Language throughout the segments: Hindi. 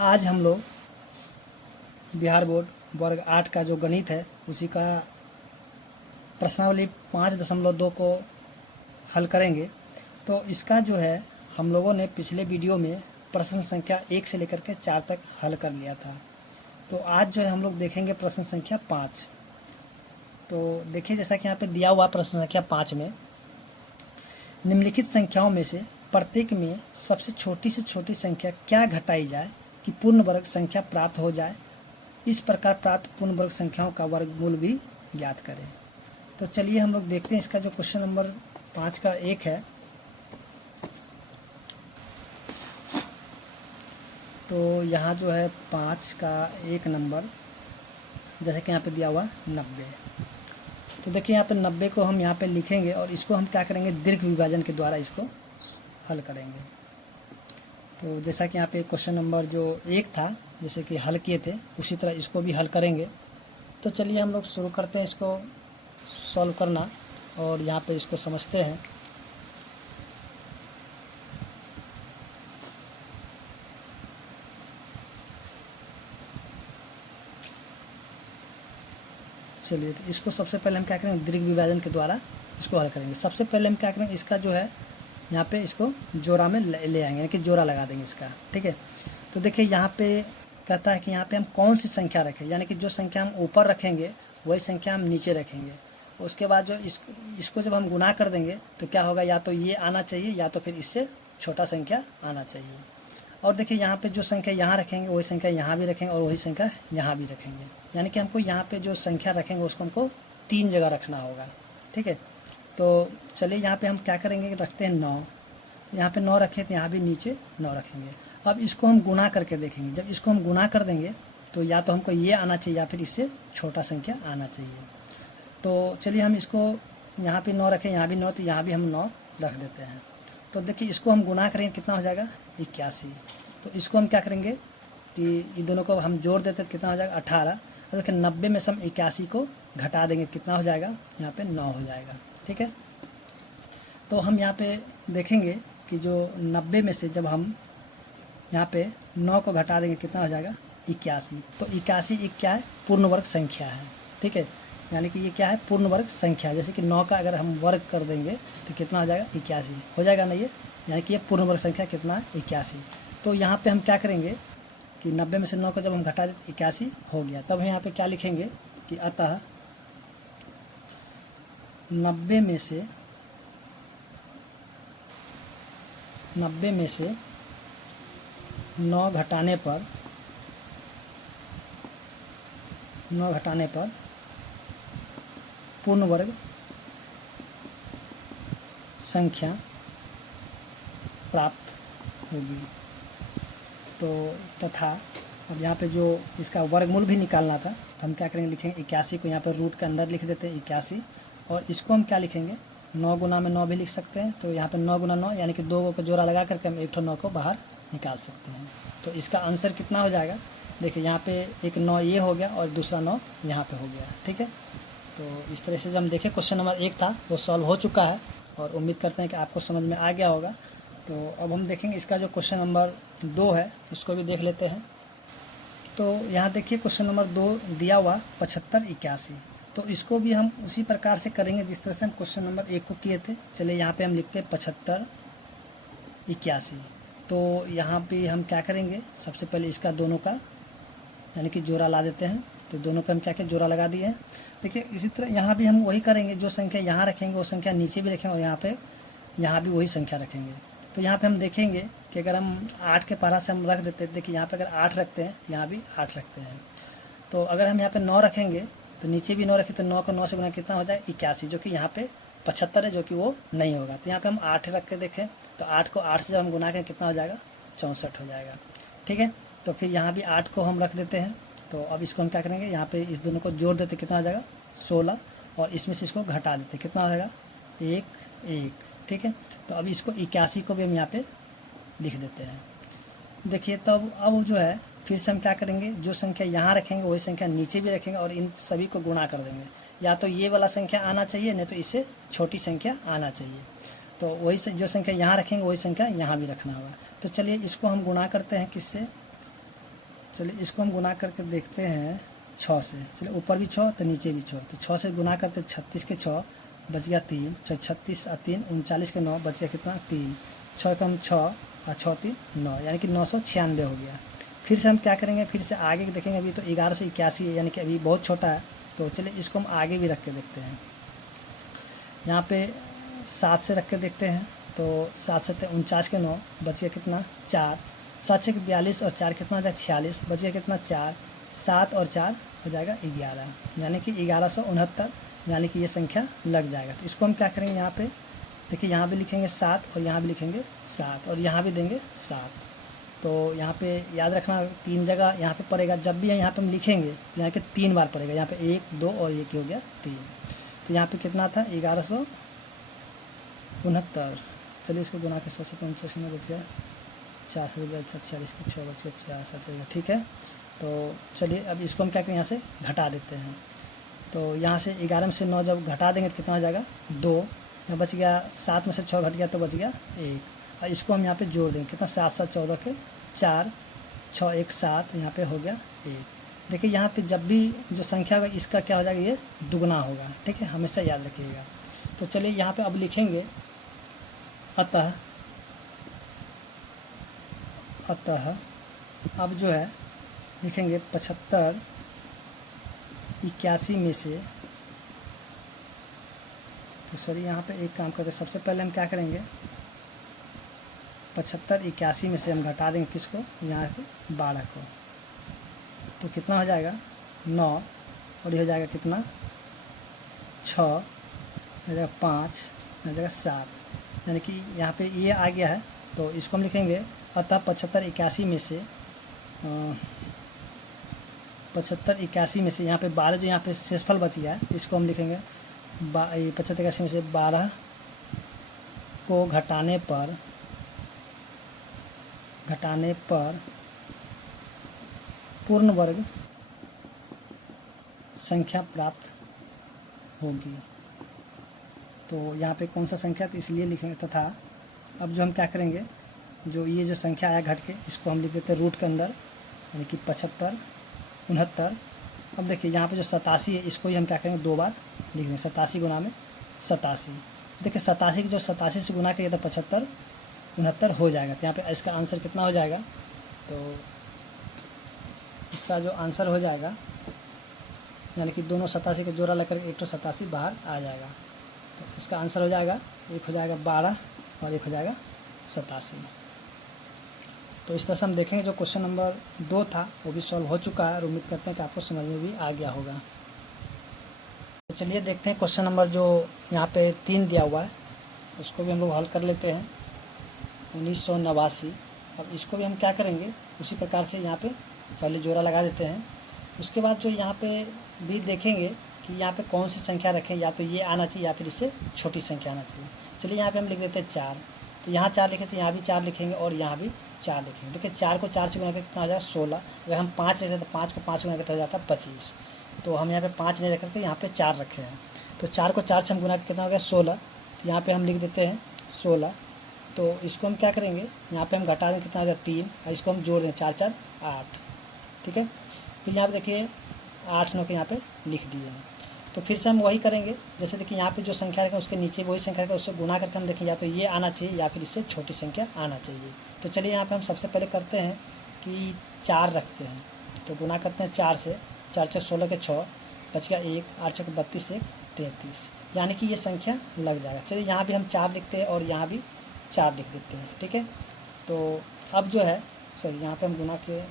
आज हम लोग बिहार बोर्ड वर्ग 8 का जो गणित है उसी का प्रश्नावली 5.2 को हल करेंगे। तो इसका जो है हम लोगों ने पिछले वीडियो में प्रश्न संख्या 1 से लेकर के 4 तक हल कर लिया था। तो आज जो है हम लोग देखेंगे प्रश्न संख्या 5। तो देखिए, जैसा कि यहाँ पे दिया हुआ प्रश्न संख्या 5 में निम्नलिखित संख्याओं में से प्रत्येक में सबसे छोटी से छोटी संख्या क्या घटाई जाए कि पूर्ण वर्ग संख्या प्राप्त हो जाए। इस प्रकार प्राप्त पूर्ण वर्ग संख्याओं का वर्गमूल भी ज्ञात करें। तो चलिए हम लोग देखते हैं इसका जो क्वेश्चन नंबर 5 का 1 है। तो यहाँ जो है 5 का 1 नंबर, जैसे कि यहाँ पे दिया हुआ 90। तो देखिए यहाँ पे 90 को हम यहाँ पे लिखेंगे और इसको हम क्या करेंगे, दीर्घ विभाजन के द्वारा इसको हल करेंगे। तो जैसा कि यहाँ पे क्वेश्चन नंबर जो 1 था जैसे कि हल किए थे उसी तरह इसको भी हल करेंगे। तो चलिए हम लोग शुरू करते हैं इसको सॉल्व करना और यहाँ पे इसको समझते हैं। चलिए, तो इसको सबसे पहले हम क्या करेंगे, दीर्घ विभाजन के द्वारा इसको हल करेंगे। सबसे पहले हम क्या करेंगे, इसका जो है यहाँ पे इसको जोड़ा में ले आएंगे, यानी कि जोड़ा लगा देंगे इसका। ठीक है, तो देखिए यहाँ पे कहता है कि यहाँ पे हम कौन सी संख्या रखें, यानी कि जो संख्या हम ऊपर रखेंगे वही संख्या हम नीचे रखेंगे। उसके बाद जो इसको जब हम गुना कर देंगे तो क्या होगा, या तो ये आना चाहिए या तो फिर इससे छोटा संख्या आना चाहिए। और देखिए यहाँ पे जो संख्या यहाँ रखेंगे वही संख्या यहाँ भी रखेंगे और वही संख्या यहाँ भी रखेंगे, यानी कि हमको यहाँ पे जो संख्या रखेंगे उसको हमको 3 जगह रखना होगा। ठीक है, तो चलिए यहाँ पे हम क्या करेंगे, रखते हैं 9। यहाँ पे 9 रखे तो यहाँ भी नीचे 9 रखेंगे। अब इसको हम गुना करके देखेंगे। जब इसको हम गुना कर देंगे तो या तो हमको ये आना चाहिए या फिर इससे छोटा संख्या आना चाहिए। तो चलिए हम इसको यहाँ पे 9 रखें, यहाँ भी 9, तो यहाँ भी हम 9 रख देते हैं। तो देखिए इसको हम गुना करेंगे, कितना हो जाएगा 81। तो इसको हम क्या करेंगे कि इन दोनों को हम जोड़ देते तो कितना हो जाएगा 18। तो देखिए 90 में से हम 81 को घटा देंगे, कितना हो जाएगा, यहाँ पे 9 हो जाएगा। ठीक है, तो हम यहाँ पे देखेंगे कि जो 90 में से जब हम यहाँ पे 9 को घटा देंगे कितना हो जाएगा 81। तो 81 एक क्या है, पूर्ण वर्ग संख्या है। ठीक है, यानी कि ये क्या है, पूर्ण वर्ग संख्या। जैसे कि 9 का अगर हम वर्ग कर देंगे तो कितना हो जाएगा 81 हो जाएगा ना, ये यानी कि ये पूर्ण वर्ग संख्या कितना है 81। तो यहाँ पे हम क्या करेंगे कि 90 में से 9 को जब हम घटा देते 81 हो गया। तब हम यहाँ पे क्या लिखेंगे कि अतः 90 में से 9 घटाने पर पूर्ण वर्ग संख्या प्राप्त होगी। तो तथा अब यहाँ पे जो इसका वर्गमूल भी निकालना था तो हम क्या करेंगे, लिखेंगे 81 को यहाँ पर रूट के अंदर लिख देते हैं 81। और इसको हम क्या लिखेंगे, 9 गुना में 9 भी लिख सकते हैं। तो यहाँ पे 9 गुना 9 यानी कि 2 का जोड़ा लगा करके हम एक 9 को बाहर निकाल सकते हैं। तो इसका आंसर कितना हो जाएगा, देखिए यहाँ पे एक 9 ये हो गया और दूसरा 9 यहाँ पे हो गया। ठीक है, तो इस तरह से जब हम देखें क्वेश्चन नंबर 1 था वो सॉल्व हो चुका है और उम्मीद करते हैं कि आपको समझ में आ गया होगा। तो अब हम देखेंगे इसका जो क्वेश्चन नंबर 2 है उसको भी देख लेते हैं। तो यहाँ देखिए क्वेश्चन नंबर 2 दिया हुआ 75 81। तो इसको भी हम उसी प्रकार से करेंगे जिस तरह से हम क्वेश्चन नंबर 1 को किए थे। चलिए यहाँ पे हम लिखते हैं 75 81। तो यहाँ पे हम क्या करेंगे, सबसे पहले इसका दोनों का यानी कि जोड़ा ला देते हैं। तो दोनों पे हम क्या जोड़ा लगा दिए हैं। देखिए इसी तरह यहाँ भी हम वही करेंगे, जो संख्या यहाँ रखेंगे वो संख्या नीचे भी रखेंगे और यहाँ भी वही संख्या रखेंगे। तो यहाँ पे हम देखेंगे कि अगर हम 8 के पारा से हम रख देते हैं, देखिए यहाँ पे अगर 8 रखते हैं यहाँ भी 8 रखते हैं। तो अगर हम यहाँ पे 9 रखेंगे तो नीचे भी 9 रखें तो 9 को 9 से गुना कितना हो जाए 81, जो कि यहाँ पे 75 है, जो कि वो नहीं होगा। तो यहाँ पे हम 8 रख के देखें तो 8 को 8 से जब हम गुना करें कितना हो जाएगा 64 हो जाएगा। ठीक है, तो फिर यहाँ भी 8 को हम रख देते हैं। तो अब इसको हम क्या करेंगे, यहाँ पे इस दोनों को जोड़ देते कितना हो जाएगा 16 और इसमें से इसको घटा देते कितना हो जाएगा 1 1। ठीक है, तो अब इसको 81 को भी हम यहाँ पे लिख देते हैं। देखिए तब अब जो है फिर से हम क्या करेंगे, जो संख्या यहाँ रखेंगे वही संख्या नीचे भी रखेंगे और इन सभी को गुणा कर देंगे। या तो ये वाला संख्या आना चाहिए, नहीं तो इससे छोटी संख्या आना चाहिए। तो वही से जो संख्या यहाँ रखेंगे वही संख्या यहाँ भी रखना होगा। तो चलिए इसको हम गुणा करते हैं किससे, चलिए इसको हम गुना करके देखते हैं 6 से। चलिए ऊपर भी 6 तो नीचे भी 6, तो 6 से गुना करते 36 के 6 बच गया 3, 36 और 3 39 के 9 बच गया कितना 3, 6 कम 6 और 6 3 9, यानी कि 996 हो गया। फिर से हम क्या करेंगे, फिर से आगे देखेंगे। अभी तो 1181 है, यानी कि अभी बहुत छोटा है, तो चलिए इसको हम आगे भी रख के देखते हैं। यहाँ पे 7 से रख के देखते हैं, तो 7 से 49 के 9 बच गया कितना 4, 7 से 42 और 4 कितना हो जाएगा 46, बच गया कितना 4, 7 और 4 हो जाएगा 11, यानी कि 1169, यानी कि ये संख्या लग जाएगा। तो इसको हम क्या करेंगे, यहाँ पे देखिए यहाँ भी लिखेंगे 7 और यहाँ भी लिखेंगे 7 और यहाँ भी देंगे 7। तो यहाँ पे याद रखना 3 जगह यहाँ पे पड़ेगा। जब भी यहाँ पे हम लिखेंगे तो यहाँ पे 3 बार पड़ेगा, यहाँ पे 1 2 और 1 हो गया 3। तो यहाँ पे कितना था 1169। चलिए इसको गुना के 749 में बच गया 4 से 46 के 6 बच गया 4, ठीक है। तो चलिए अब इसको हम क्या करें, यहाँ से घटा देते हैं। तो यहाँ से 11 में से 9 जब घटा देंगे तो कितना हो जाएगा 2, यहाँ बच गया 7 में से 6 घट गया तो बच गया 1, और इसको हम यहाँ पे जोड़ देंगे कितना 7 7 14 के 4, 6 1 7, यहाँ पे हो गया 1। देखिए यहाँ पे जब भी जो संख्या होगा इसका क्या हो जाएगा, ये दुगना होगा, ठीक है, हमेशा याद रखिएगा। तो चलिए यहाँ पे अब लिखेंगे अतः अब जो है लिखेंगे 75 81 में से। तो सॉरी यहाँ पे एक काम करते, सबसे पहले हम क्या करेंगे 75 81 में से हम घटा देंगे किसको, यहाँ पे 12 को। तो कितना हो जाएगा 9, और ये हो जाएगा कितना 6, हो जाएगा 5, हो जाएगा 7, यानी कि यहाँ पे ये आ गया है। तो इसको हम लिखेंगे अतः 75 81 में से 75 81 में से यहाँ पे 12 जो यहाँ पे शेषफल बच गया है इसको हम लिखेंगे 75 81 में से 12 को घटाने पर पूर्ण वर्ग संख्या प्राप्त होगी। तो यहाँ पे कौन सा संख्या, तो इसलिए लिखेंगे तथा अब जो हम क्या करेंगे, जो ये जो संख्या आया घट के इसको हम लिख देते हैं रूट के अंदर, यानी कि 75 69। अब देखिए यहाँ पे जो 87 है इसको ही हम क्या करेंगे 2 बार लिख देंगे, 87 गुना में 87। देखिए 87 की जो 87 से गुना करिए तो 75 69 हो जाएगा। तो यहाँ पे इसका आंसर कितना हो जाएगा, तो इसका जो आंसर हो जाएगा यानी कि दोनों 87 को जोड़ा लेकर 187 बाहर आ जाएगा। तो इसका आंसर हो जाएगा, एक हो जाएगा 12 और एक हो जाएगा 87। तो इस तरह से हम देखेंगे जो क्वेश्चन नंबर 2 था वो भी सॉल्व हो चुका है और उम्मीद करते हैं कि आपको समझ में भी आ गया होगा। तो चलिए देखते हैं क्वेश्चन नंबर जो यहाँ पे 3 दिया हुआ है उसको भी हम लोग हल कर लेते हैं 1989। अब इसको भी हम क्या करेंगे उसी प्रकार से यहाँ पे पहले जोड़ा लगा देते हैं। उसके बाद जो यहाँ पे भी देखेंगे कि यहाँ पे कौन सी संख्या रखें, या तो ये आना चाहिए या फिर इससे छोटी संख्या आना चाहिए। चलिए यहाँ पे हम लिख देते हैं 4, तो यहाँ 4 लिखे तो यहाँ भी 4 लिखेंगे और यहाँ भी 4 लिखेंगे। देखिए 4 को 4 से गुना करके कितना हो जाएगा 16। अगर हम 5 लेते तो 5 को 5 से गुना करके हो जाता है 25। तो हम यहाँ पे 5 नहीं रख करके यहाँ पे 4 रखे हैं। तो 4 को 4 से हम गुना करके कितना हो गया 16। तो यहाँ पे हम लिख देते हैं 16। तो इसको हम क्या करेंगे, यहाँ पे हम घटा दें कितना हो जाएगा 3, और इसको हम जोड़ दें 4 4 8, ठीक है। फिर यहाँ पे देखिए 8 9 के यहाँ पे लिख दिए हैं। तो फिर से हम वही करेंगे, जैसे देखिए यहाँ पे जो संख्या रखें उसके नीचे वही संख्या रखें, उससे गुना करके हम देखें या तो ये आना चाहिए या फिर इससे छोटी संख्या आना चाहिए। तो चलिए यहाँ पे हम सबसे पहले करते हैं कि 4 रखते हैं। तो गुना करते हैं 4 से, 4 4 16 के 6 बच गया 1, 8 6 32 1 33, यानी कि ये संख्या लग जाएगा। चलिए यहाँ भी हम 4 लिखते हैं और यहाँ भी 4 लिख देते हैं, ठीक है। तो अब जो है सॉरी यहाँ पे हम गुना के,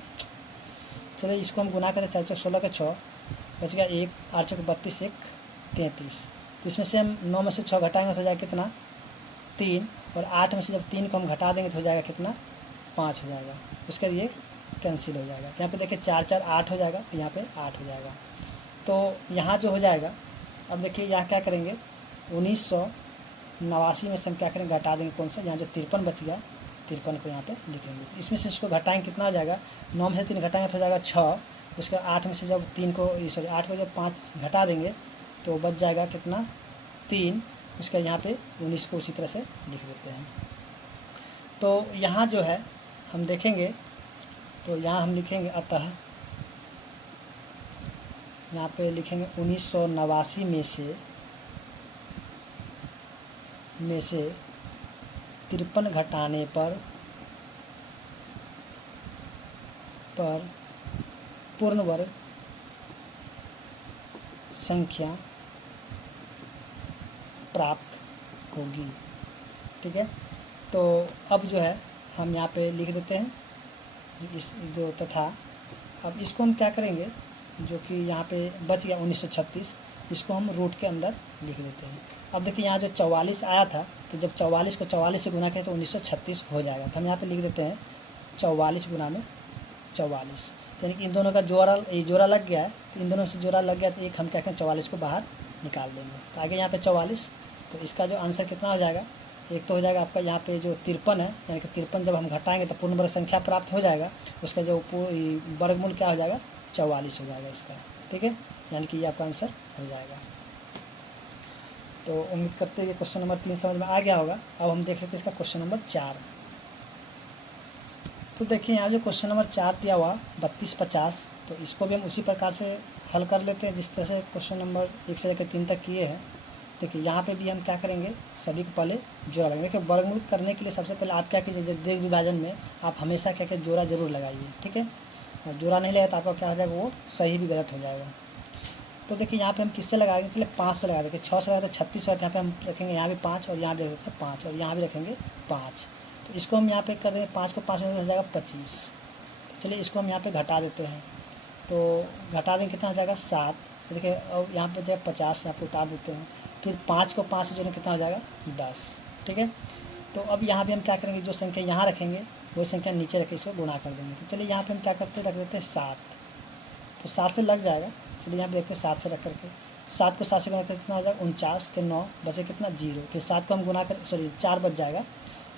चलिए इसको हम गुना करें 4 4 16 के 6 बच गया 1, 8 6 32 1 33। तो इसमें से हम 9 में से 6 घटाएंगे तो हो जाएगा कितना 3, और 8 में से जब 3 को हम घटा देंगे तो हो जाएगा कितना 5 हो जाएगा। उसके लिए कैंसिल हो जाएगा। यहाँ पे देखिए 4 4 8 हो जाएगा, तो यहाँ पे 8 हो जाएगा। तो यहाँ जो हो जाएगा, अब देखिए यहाँ क्या करेंगे 1989 में से हम क्या करेंगे घटा देंगे कौन सा, यहाँ जो 53 बच गया 53 को यहाँ पे लिखेंगे। इसमें से इसको घटाएंगे कितना हो जाएगा, 9 में से 3 घटाएंगे तो हो जाएगा 6। उसके 8 में से जब 3 को सॉरी 8 को जब 5 घटा देंगे तो बच जाएगा कितना 3। उसका यहाँ पे 19 को उसी तरह से लिख देते हैं। तो यहाँ जो है हम देखेंगे तो यहाँ हम लिखेंगे अतः, यहाँ पे लिखेंगे 1989 में से 53 घटाने पर पूर्ण वर्ग संख्या प्राप्त होगी। ठीक है, तो अब जो है हम यहाँ पे लिख देते हैं इस जो तथा। अब इसको हम क्या करेंगे, जो कि यहाँ पे बच गया 1936, इसको हम रूट के अंदर लिख देते हैं। अब देखिए यहाँ जो 44 आया था, तो जब 44 को 44 से गुना करें तो 1936 हो जाएगा। तो हम यहाँ पे लिख देते हैं 44 गुना में 44, यानी कि इन दोनों का जोड़ा लग गया है। तो इन दोनों से जोड़ा लग गया तो एक हम क्या करें 44 को बाहर निकाल देंगे। तो आगे यहाँ पे 44, तो इसका जो आंसर कितना हो जाएगा, एक तो हो जाएगा आपका यहाँ पे जो 53 है, यानी कि 53 जब हम घटाएंगे तो पूर्ण वर्ग संख्या प्राप्त हो जाएगा। उसका जो वर्गमूल क्या हो जाएगा 44 हो जाएगा इसका। ठीक है, यानी कि ये आपका आंसर हो जाएगा। तो उम्मीद करते हैं कि क्वेश्चन नंबर 3 समझ में आ गया होगा। अब हम देख लेते हैं इसका क्वेश्चन नंबर 4। तो देखिए यहाँ जो क्वेश्चन नंबर 4 दिया हुआ 32-50, तो इसको भी हम उसी प्रकार से हल कर लेते हैं जिस तरह से क्वेश्चन नंबर 1 से लेकर 3 तक किए हैं। देखिए यहाँ पे भी हम क्या करेंगे, सभी को पहले जोड़ा लगाएंगे। देखिए वर्गमूल करने के लिए सबसे पहले आप क्या कीजिए, दीर्घ विभाजन में आप हमेशा क्या कीजिए, जोड़ा जरूर लगाइए। ठीक है, और जोड़ा नहीं लगाए तो आपका क्या हो जाएगा, वो सही भी गलत हो जाएगा। तो देखिए यहाँ पे हम किससे लगाएंगे, चलिए 5 से लगा देंगे। 6 से लगाते 36 होता है, यहाँ पे हम रखेंगे यहाँ भी 5 और यहाँ भी रख देते हैं 5 और यहाँ भी रखेंगे 5। तो इसको हम यहाँ पे कर देंगे 5 को 5 में हो जाएगा 25। चलिए इसको हम यहाँ पे घटा देते हैं, तो घटा देंगे कितना हो जाएगा 7। तो देखिए अब यहाँ पे जो 50 यहाँ पे उतार देते हैं, फिर 5 को 5 से जोड़ें कितना हो जाएगा 10। ठीक है, तो अब यहाँ भी हम क्या करेंगे, जो संख्या यहाँ रखेंगे वही संख्या नीचे रखे इसको गुणा कर देंगे। तो चलिए यहाँ पे हम क्या करते हैं, रख देते हैं 7, तो 7 से लग जाएगा। चलिए यहाँ पे देखते हैं 7 से रख करके, 7 को 7 से गुना करते कितना हो जाएगा 49 के 9 बचे कितना 0। फिर 7 को हम गुना कर 4 बच जाएगा।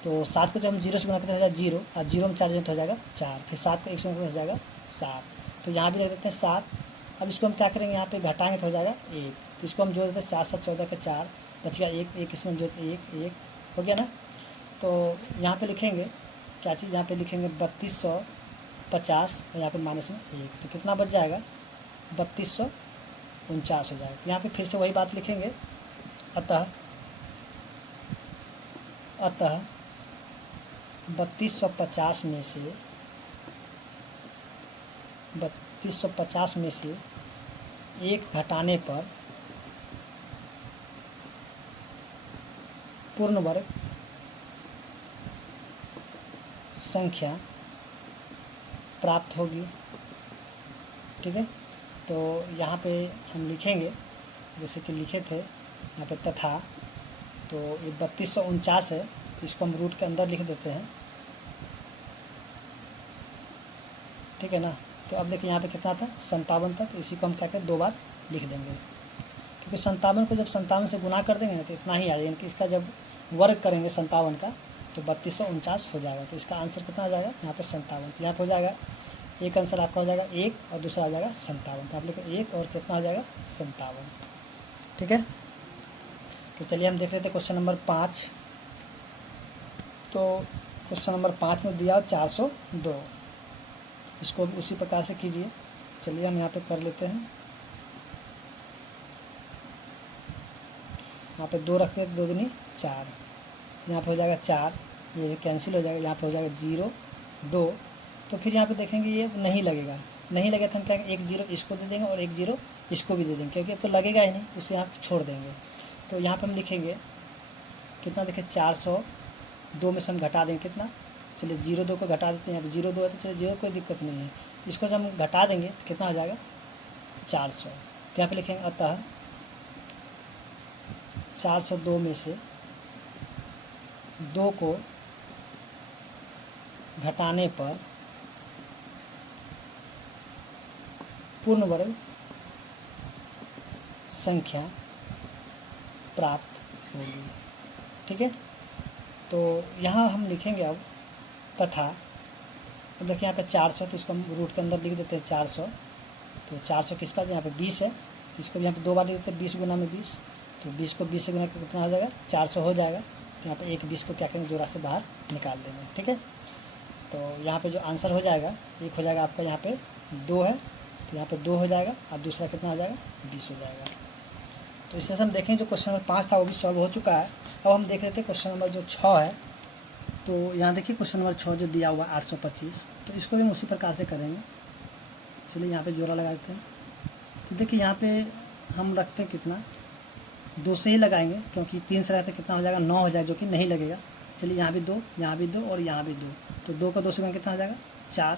तो 7 को जब हम 0 से गुना करते हो जाएगा 0 और 0 में 4 जन हो जाएगा 4। फिर 7 को 1 से गुना हो जाएगा 7। तो यहाँ भी रख देते हैं 7। अब इसको हम क्या करेंगे, यहाँ पे घटाएंगे तो हो जाएगा 1। तो इसको हम जोड़ देते हैं 7 7 14 के 4 बच गया 1 इसमें जोड़ 1 हो गया ना। तो यहाँ पे लिखेंगे क्या चीज़, यहाँ पे लिखेंगे 3250 और यहाँ पे माइनस में 1, तो कितना बच जाएगा 3249 हो जाएगा। यहाँ पे फिर से वही बात लिखेंगे, अतः 3250 में से 1 घटाने पर पूर्ण वर्ग संख्या प्राप्त होगी। ठीक है, तो यहाँ पे हम लिखेंगे जैसे कि लिखे थे यहाँ पे तथा, तो ये 3249 है, इसको हम रूट के अंदर लिख देते हैं। ठीक है ना, तो अब देखिए यहाँ पे कितना था 57 था, तो इसी को हम क्या करें 2 बार लिख देंगे, क्योंकि 57 को जब 57 से गुना कर देंगे ना तो इतना ही आ जाएगा। कि इसका जब वर्ग करेंगे 57 का तो 3249 हो जाएगा। तो इसका आंसर कितना आ जाएगा यहाँ पे 57। तो यहाँ पे हो जाएगा एक आंसर आपका हो जाएगा 1 और दूसरा आ जाएगा 57। तो आप लिखो 1 और कितना हो जाएगा 57। ठीक है, तो चलिए हम देख लेते हैं क्वेश्चन नंबर 5। तो क्वेश्चन नंबर 5 में दिया 402, इसको भी उसी प्रकार से कीजिए। चलिए हम यहाँ पे कर लेते हैं, यहाँ पे 2 रखते हैं, 2 दूनी 4, यहाँ पे हो जाएगा 4, ये कैंसिल हो जाएगा। यहाँ पे हो जाएगा 0 2, तो फिर यहाँ पे देखेंगे ये नहीं लगेगा तो हम क्या 1 0 इसको दे देंगे और 1 0 इसको भी दे देंगे, क्योंकि अब तो लगेगा ही नहीं, इसे यहाँ पे छोड़ देंगे। तो यहाँ पे हम लिखेंगे कितना, देखिए 402 में से हम घटा देंगे कितना, चलिए 0 2 को घटा देते हैं। यहाँ पे 0 2 है तो चलिए 0 कोई दिक्कत नहीं है, इसको जब हम घटा देंगे तो कितना हो जाएगा 400। तो यहाँ पे लिखेंगे अतः 402 में से 2 को घटाने पर पूर्ण वर्ग संख्या प्राप्त होगी। ठीक है, तो यहाँ हम लिखेंगे अब तथा, अब देखिए यहाँ पे 400, तो इसको हम रूट के अंदर लिख देते हैं 400। तो 400 किसका, यहाँ पे 20 है, इसको भी यहाँ पे 2 बार लिख देते हैं 20 गुना में 20। तो 20 को 20 से गुना कितना हो जाएगा 400 हो जाएगा। तो यहाँ पे एक 20 को क्या करेंगे जोड़ा से बाहर निकाल देंगे। ठीक है, तो यहाँ पे जो आंसर हो जाएगा, एक हो जाएगा आपका यहाँ पे 2 है, तो यहाँ पे 2 हो जाएगा, और दूसरा कितना हो जाएगा 20 हो जाएगा। तो इस तरह से हम देखें जो क्वेश्चन नंबर 5 था वो भी सॉल्व हो चुका है। अब हम देख लेते हैं क्वेश्चन नंबर जो 6 है। तो यहाँ देखिए क्वेश्चन नंबर 6 जो दिया हुआ है 825, तो इसको भी हम उसी प्रकार से करेंगे। चलिए यहाँ पे जोड़ा लगा देते हैं। तो देखिए यहाँ पे हम रखते हैं कितना, 2 से ही लगाएंगे, क्योंकि 3 से रहते कितना हो जाएगा 9 हो जाएगा, जो कि नहीं लगेगा। चलिए यहाँ भी 2, यहाँ भी 2 और यहाँ भी 2, तो 2 का 2 से कितना हो जाएगा 4,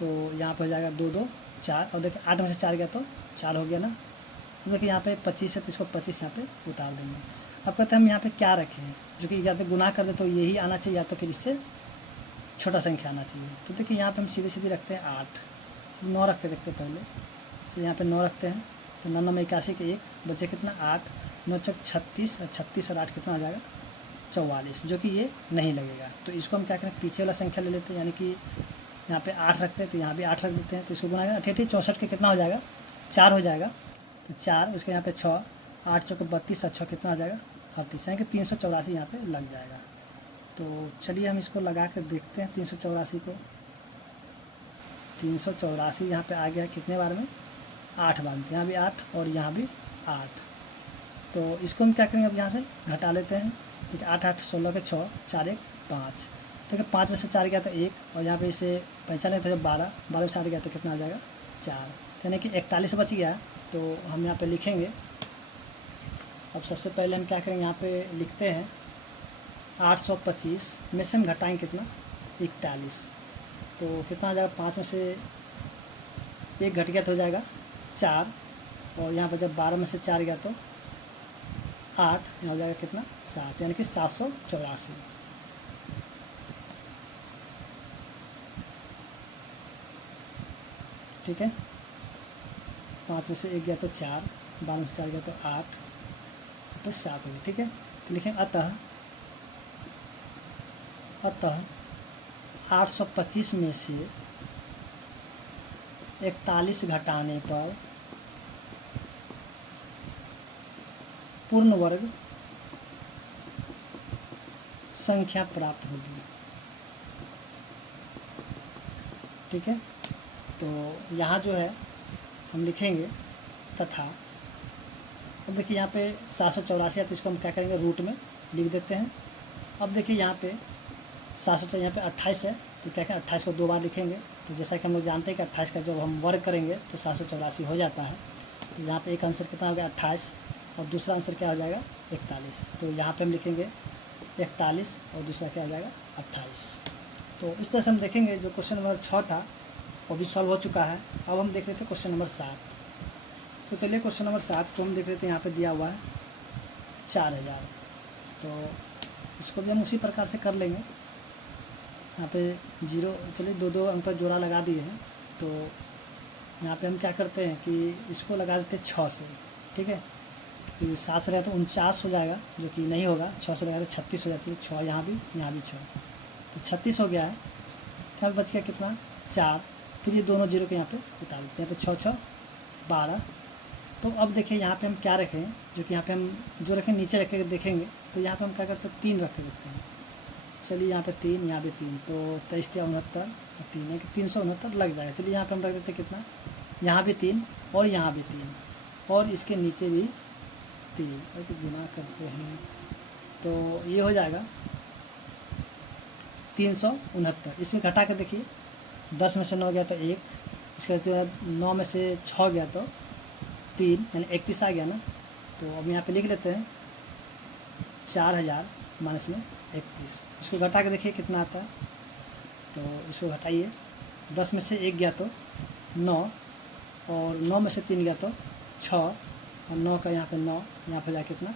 तो यहाँ पर हो जाएगा 2 2 4, और देखिए 8 में से 4 गया तो 4 हो गया ना। अब देखिए यहाँ पे 25 है, तो इसको 25 यहाँ पे उतार देंगे। अब कहते हैं हम यहाँ पे क्या रखें, जो कि या तो गुना कर दे तो यही आना चाहिए, या तो फिर इससे छोटा संख्या आना चाहिए। तो देखिए यहाँ पे हम सीधे सीधे रखते हैं 8, 9 रख के देखते हैं पहले। तो यहाँ पे 9 रखते हैं, तो 9 9 में 81 के 1 बचे कितना 8, 9 चौक 36, और 36 और 8 कितना आ जाएगा 44, जो कि ये नहीं लगेगा। तो इसको हम क्या करें, पीछे वाला संख्या ले लेते हैं, यानी कि यहाँ पे 8 रखते हैं, तो यहाँ भी 8 रख देते हैं। तो इसको गुना 88 64 के कितना हो जाएगा 4 हो जाएगा, तो 4 उसके यहाँ पे 6, 8 चौक 32 और 6 कितना आ जाएगा 38, यानी कि 384 यहाँ पे लग जाएगा। तो चलिए हम इसको लगा कर देखते हैं 384 को। 384 यहाँ पे आ गया कितने बार में 8 बार में, यहाँ भी 8 और यहाँ भी 8। तो इसको हम क्या करेंगे, अब यहाँ से घटा लेते हैं। ठीक है, 8 8 16 के 6, 4 1 5। ठीक है, 5 में से 4 गया तो 1, और यहाँ पे इसे पहचाने थे जब 12 में से 8 गया तो कितना आ जाएगा 4, यानी कि 41 बच गया। तो हम यहाँ पे लिखेंगे। अब सबसे पहले हम क्या करेंगे, यहाँ पे लिखते हैं 825 में से हम घटाएंगे कितना 41, तो कितना आ जाएगा 5 में से 1 घट गया तो हो जाएगा 4, और यहाँ पर जब 12 में से 4 गया तो 8, यहाँ हो जाएगा कितना 7, यानी कि 784। ठीक है, 5 में से 1 गया तो 4, 12 में से 4 गया तो 8, तो 7 हो गया। ठीक है, तो लिखें अतः 825 में से 41 घटाने पर पूर्ण वर्ग संख्या प्राप्त होगी। ठीक है, तो यहाँ जो है हम लिखेंगे तथा। अब देखिए यहाँ पे 784 है, तो इसको हम क्या करेंगे रूट में लिख देते हैं। अब देखिए यहाँ पे 784, यहाँ पे 28 है, तो क्या करें 28 को 2 बार लिखेंगे। तो जैसा कि हम लोग जानते हैं कि 28 का जब हम वर्ग करेंगे तो 784 हो जाता है। तो यहाँ पे एक आंसर कितना हो गया 28, और दूसरा आंसर क्या हो जाएगा 41। तो यहाँ पे हम लिखेंगे 41 और दूसरा क्या हो जाएगा 28। तो इस तरह से हम देखेंगे जो क्वेश्चन नंबर 6 था वो भी सॉल्व हो चुका है। अब हम देख लेते हैं क्वेश्चन नंबर 7। तो चलिए क्वेश्चन नंबर 7 को हम देख लेते हैं। यहाँ पे दिया हुआ है 4000, तो इसको भी हम उसी प्रकार से कर लेंगे। यहाँ पे 0, चलिए 2 अंक पर जोड़ा लगा दिए हैं। तो यहाँ पे हम क्या करते हैं कि इसको लगा देते हैं 6 से। ठीक है, तो 7 से लगा तो 49 हो जाएगा, जो कि नहीं होगा। 6 से लगा तो 36 हो जाती है, 6 यहाँ भी 6, तो 36 हो गया है। तब बच गया कितना 4, फिर ये दोनों 0 के यहाँ पे उतार देते हैं। यहाँ पे 6 6 12। तो अब देखिए यहाँ पे हम क्या रखें, जो कि यहाँ पे हम जो रखें नीचे रख के देखेंगे। तो यहाँ पे हम क्या करते हैं 3 रख के देखते हैं। चलिए यहाँ पे 3, यहाँ पे 3, तो 23 या 69 3 है कि 369 लग जाएगा। चलिए यहाँ पे हम रख देते हैं कितना, यहाँ भी 3 और यहाँ भी 3 और इसके नीचे भी 3, तो गुना करते हैं तो ये हो जाएगा 369। इसमें घटा के देखिए 10 में से 9 गया तो 1, इसके बाद 9 में से 6 गया तो 3, यानी 31 आ गया ना। तो अब यहाँ पे लिख लेते हैं 4000 माइनस में 31। इसको घटा के देखिए कितना आता है, तो इसको घटाइए। 10 में से 1 गया तो 9, और 9 में से 3 गया तो 6, और 9 का यहाँ पे 9, यहाँ पे जाए कितना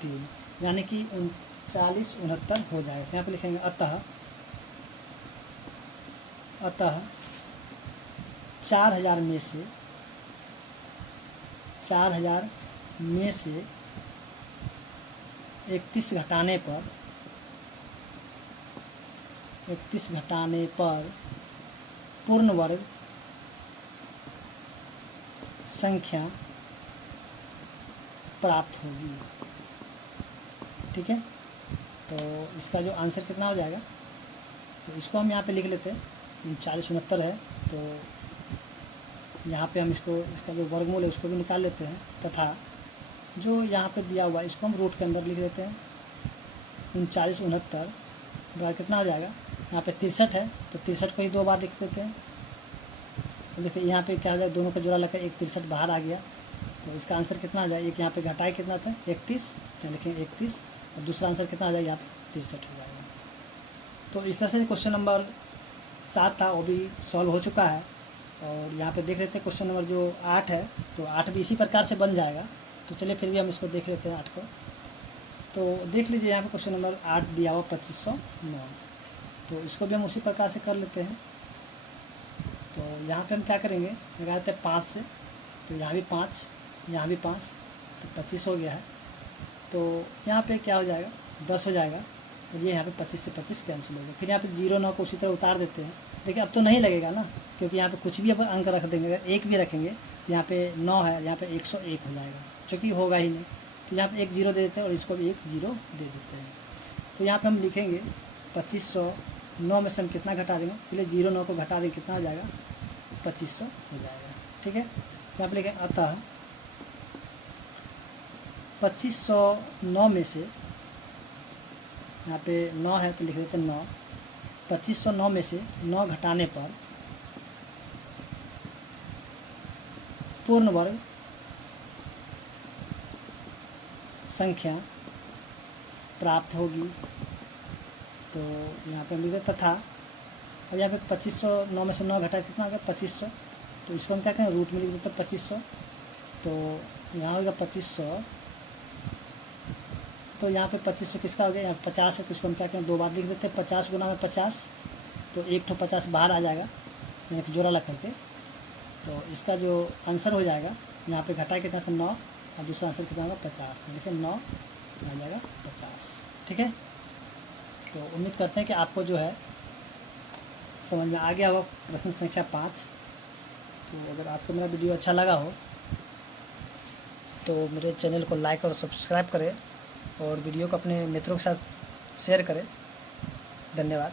3, यानी कि 39 69 हो जाएगा। यहाँ पे लिखेंगे अतः 4000 में से 31 घटाने पर पूर्ण वर्ग संख्या प्राप्त होगी। ठीक है, तो इसका जो आंसर कितना हो जाएगा तो इसको हम यहाँ पे लिख लेते हैं 3969 है, तो यहाँ पे हम इसका जो वर्गमूल है उसको भी निकाल लेते हैं, तथा जो यहाँ पे दिया हुआ है इसको हम रूट के अंदर लिख देते हैं। 3969 बराबर कितना हो जाएगा, यहाँ पे 63 है तो 63 को ही 2 बार लिख देते हैं। तो देखिए यहाँ पे क्या हो जाए, दोनों का जोड़ा लगा एक 63 बाहर आ गया, तो इसका आंसर कितना आ जाए, एक यहाँ पे घटाए कितना था 31, तो लिखेंगे 31, और दूसरा आंसर कितना आ जाएगा यहाँ पे 63 हो जाएगा। तो इस तरह से क्वेश्चन नंबर 7 था वो भी सॉल्व हो चुका है। और यहाँ पे देख लेते हैं क्वेश्चन नंबर जो 8 है, तो 8 भी इसी प्रकार से बन जाएगा। तो चलिए फिर भी हम इसको देख लेते हैं 8 को। तो देख लीजिए यहाँ पे क्वेश्चन नंबर 8 दिया हुआ 2509, तो इसको भी हम उसी प्रकार से कर लेते हैं। तो यहाँ पे हम क्या करेंगे, लगा देते हैं 5 से, तो यहाँ भी 5, यहाँ भी 5, तो 25 हो गया है। तो यहाँ पे क्या हो जाएगा, 10 हो जाएगा, और ये यहाँ पे 25 से 25 कैंसिल हो गया। फिर यहाँ पे 0 9 को उसी तरह उतार देते हैं। देखिए अब तो नहीं लगेगा ना, क्योंकि यहाँ पे कुछ भी अब अंक रख देंगे, अगर 1 भी रखेंगे तो यहाँ पे 9 है, यहाँ पे 101 हो जाएगा, चूँकि होगा ही नहीं। तो यहाँ पे 1 0 दे देते हैं और इसको भी 1 0 दे देते हैं। तो यहाँ पे हम लिखेंगे 2509 में से हम कितना घटा देंगे, चलिए 0 9 को घटा देंगे, कितना हो जाएगा 2500 हो जाएगा। ठीक है, तो यहाँ पे लिखेंगे अतः 2509 में से, यहाँ पे 9 है तो लिख देते हैं 9, 2509 में से 9 घटाने पर पूर्ण वर्ग संख्या प्राप्त होगी। तो यहाँ पे हम लिख देते तथा, अब यहाँ पे 2509 में से 9 घटा कितना आ गया 2500, तो इसको हम क्या करें रूट में लिख देते 2500। तो यहाँ होगा 2500, तो यहाँ पे 2500 किसका हो गया, यहाँ 50 है, तो इसको हम क्या करें 2 बार लिख देते हैं। 50 गुना में 50, तो 1 ठो 50 बाहर आ जाएगा, एक जोड़ा लग करके। तो इसका जो आंसर हो जाएगा, यहाँ पे घटाए कितना था 9, और दूसरा आंसर कितना होगा 50, तो देखिए 9 आ जाएगा 50। ठीक है, तो उम्मीद करते हैं कि आपको जो है समझ में आ गया हो प्रश्न संख्या 5। तो अगर आपको मेरा वीडियो अच्छा लगा हो तो मेरे चैनल को लाइक और सब्सक्राइब करें, और वीडियो को अपने मित्रों के साथ शेयर करें। धन्यवाद।